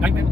Ay, may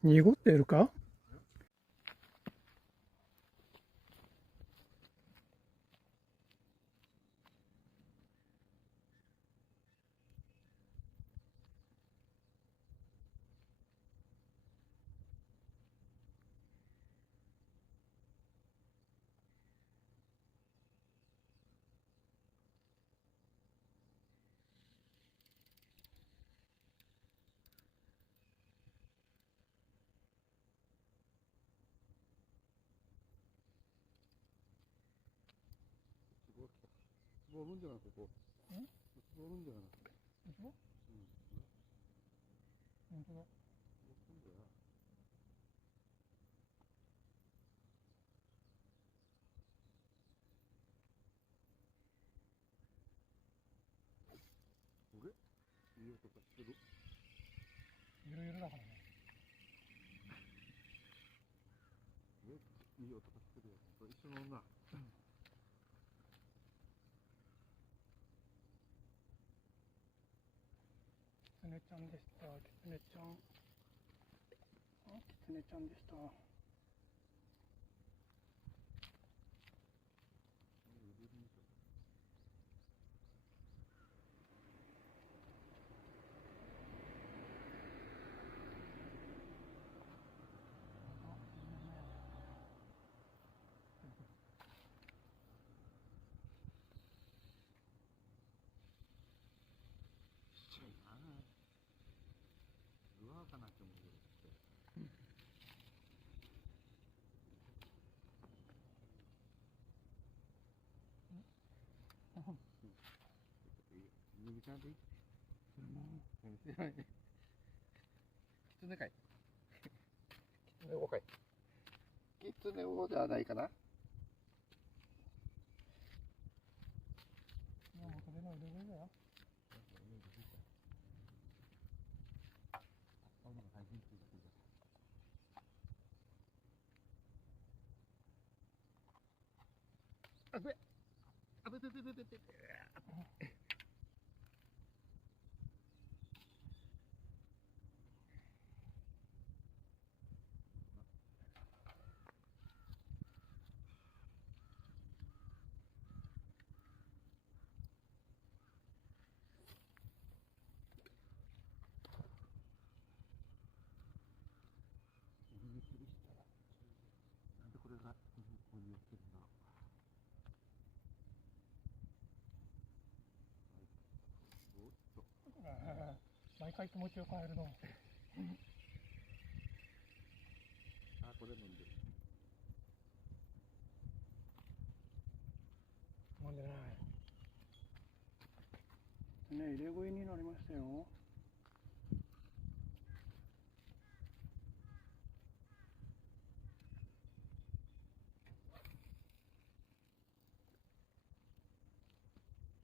濁っているか？ボールんじゃなくて、こう。ボールんじゃなくて。本当だ。これいい音がする。ゆるゆるだからね。いい音がするやつ。これ一緒の女。キツネちゃんでした。キツネちゃん。キツネちゃんでした。ルアーかなって思うけど。右ちゃんでいい？知らない。キツネかい。キツネオかい。キツネオじゃないかな。もうそれの入れ食いだよ。あべ、あべててててて。なんでこれがここに寄ってるんだろう。おっと。毎回気持ちを変えるの。あ、これ飲んでる。飲んでない。ね、入れ食いになりましたよ。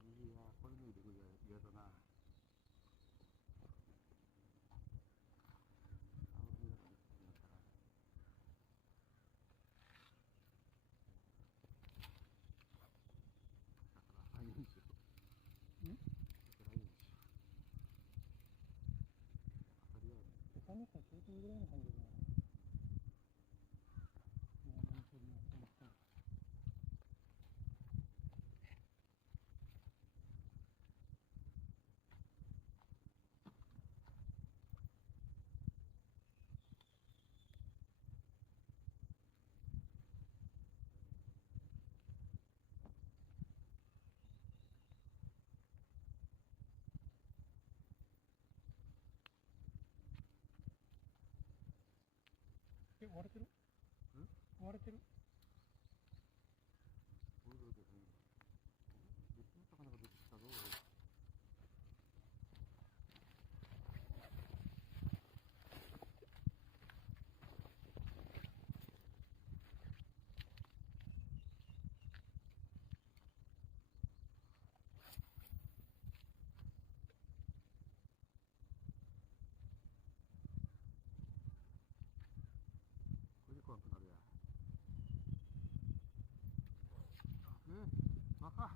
いやー、これの入れ食いは嫌だな。他の子中等ぐらいの感じだな。割れてる？割れてる？バカ。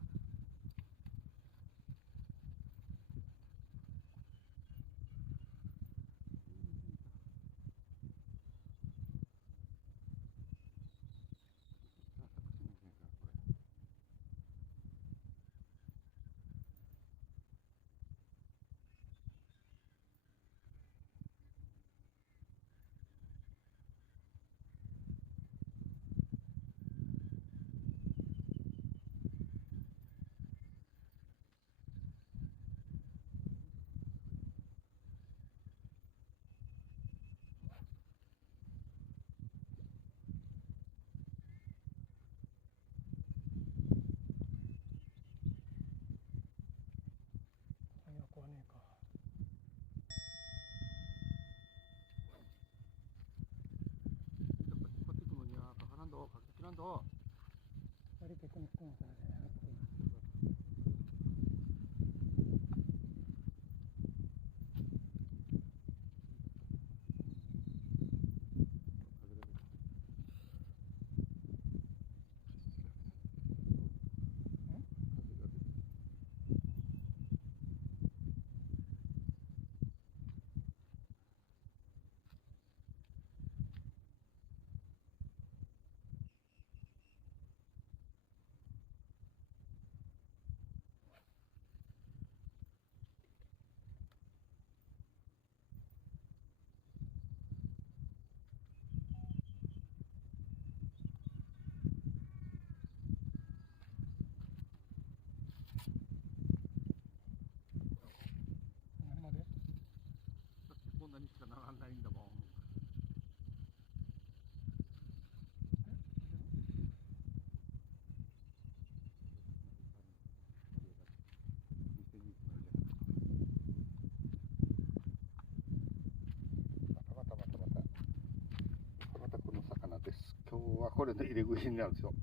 何は怖ねえか。こっち行くのにはかからんど、かけきらんど。割り結構少ないからね。何まで？だってこんなにしかならないんだもん。またこの魚です。今日はこれの入れ食いになるんですよ。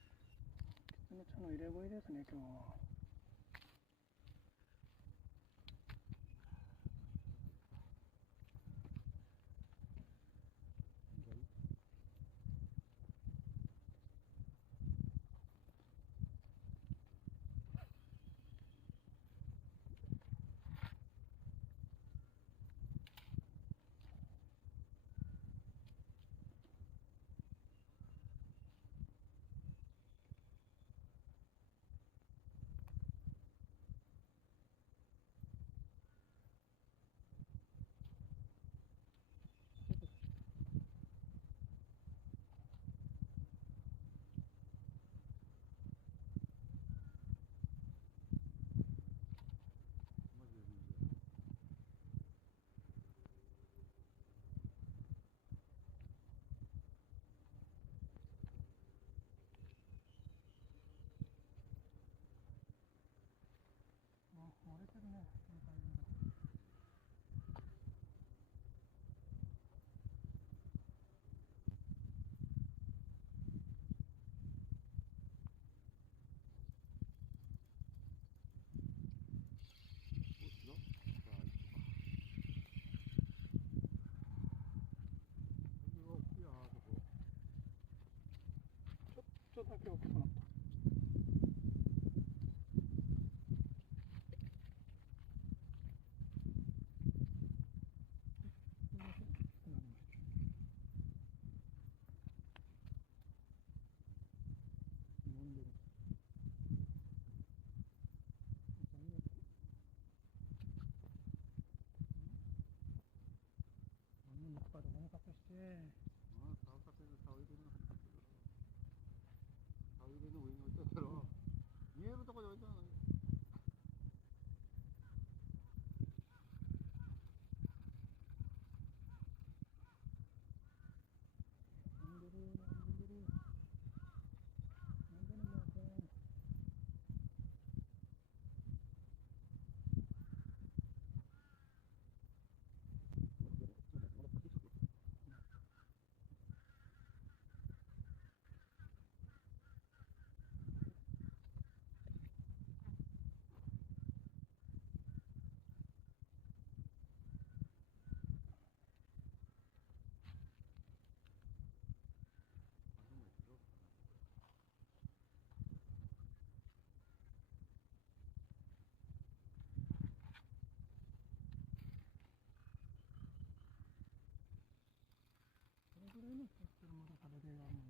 キツネちゃんの入れ食いですね、今日は。漏れてるね。ちょっとだけ大きくなった。川崎の田植えの入ってる。田植えの上に置いてあったら、見えるところに置いてあるのに。これぐらいの太ってるもの食べれるもんね。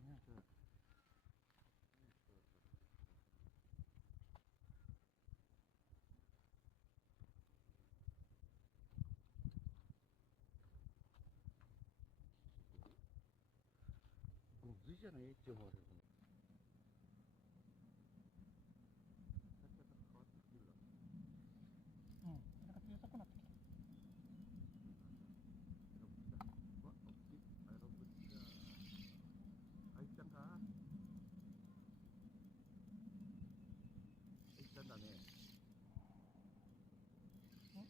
もうずいじゃないって思われる。うん、それが小さくなってきた。あいちゃんか。あいちゃんだね。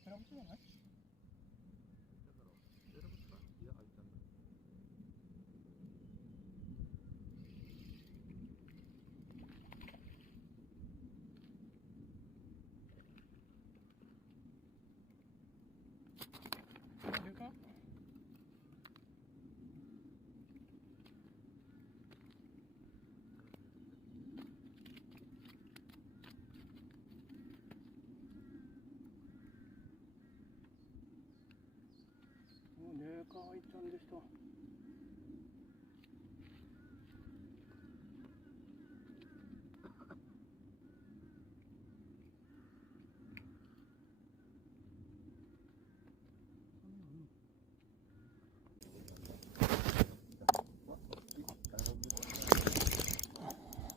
ペラブチじゃない？選ぶか？いや、あいちゃんだ。でか？でかいちゃんでした。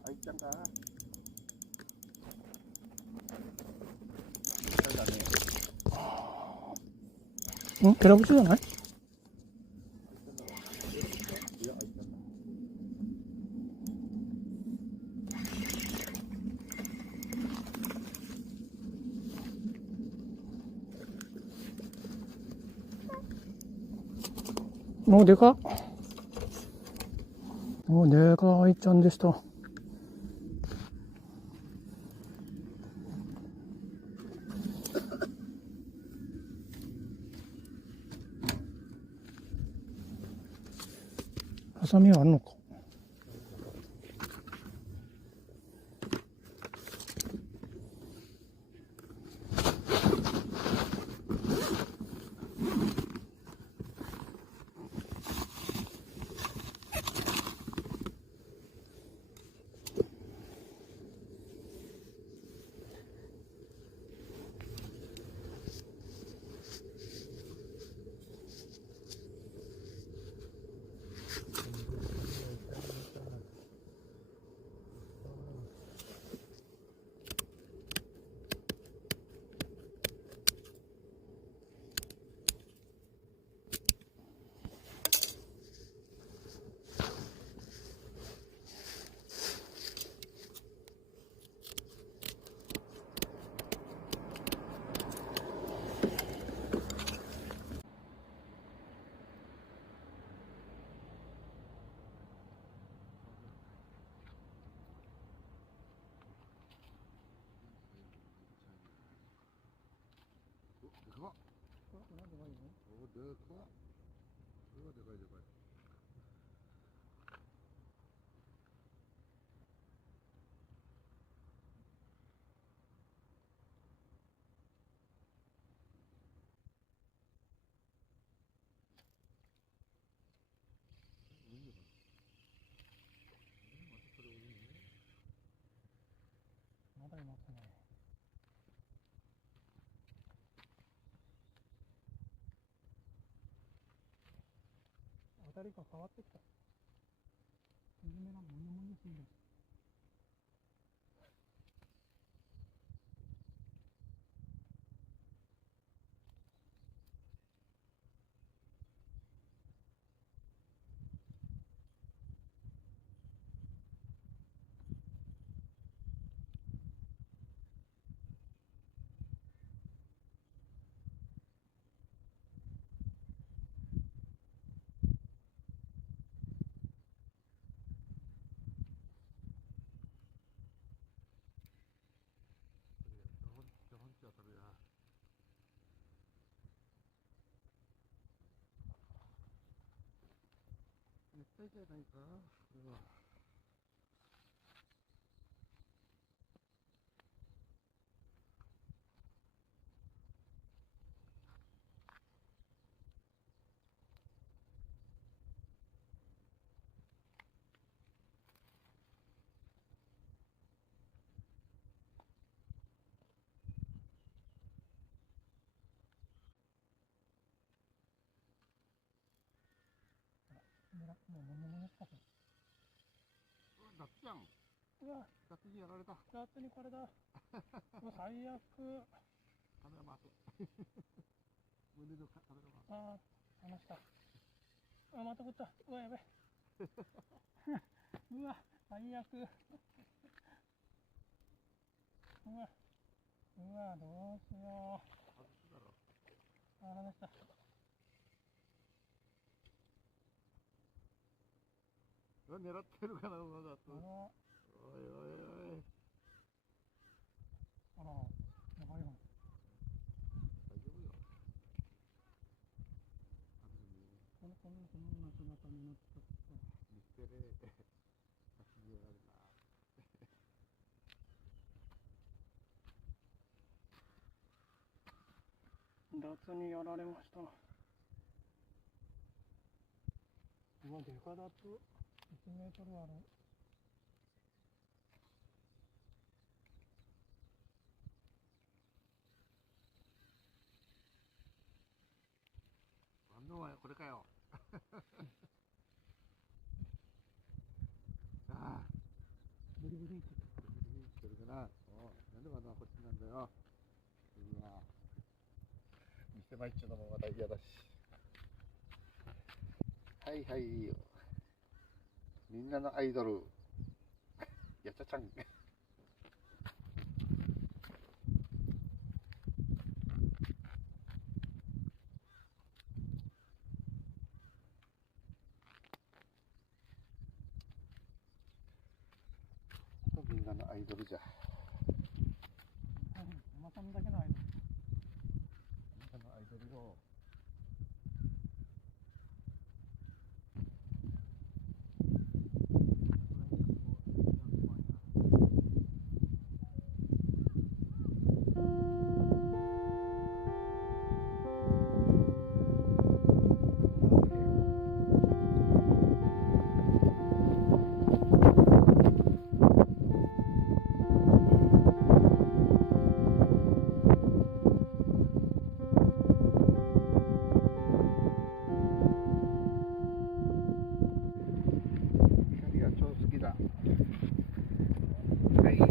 あいちゃんか。ペラブチじゃない？いや、あいちゃんだ。でかっ。でかいちゃんでした。ハサミはあるのか。でかっ。お、でかっ。これはでかいでかい。まだいますね。たりが変わってきた。水目がもにょもにょするんです。当たるな。熱帯じゃないか、これは。もうもにょもにょしかしら。ダッツじゃん。うわ、ダッツにやられた。ダーツにこれだ。もう最悪。カメラ回す。胸のカメラ回す。ああ、離した。あ、また食った。うわ、やべ。うわ、最悪。うわ、うわ、どうしよう。外すだろ。あ、離した。狙ってるかな、馬だと。おいあら、おいおい。あら、やばいわ。大丈夫よ。このような姿になっちゃった。見捨てれ。足にやられた。ダーツにやられました。うわ、デカダツ1メートルある。反応はこれかよ。ああ、ブリブリってしてるかな。なんでわざわざこっちなんだよ。うわ、店前っちゅうのもまた嫌だし。はいはい、みんなのアイドル、やちゃちゃん。みんなのアイドルじゃ。山さんだけのアイドル。みんなのアイドルよ。光が超好きだ。はいよ。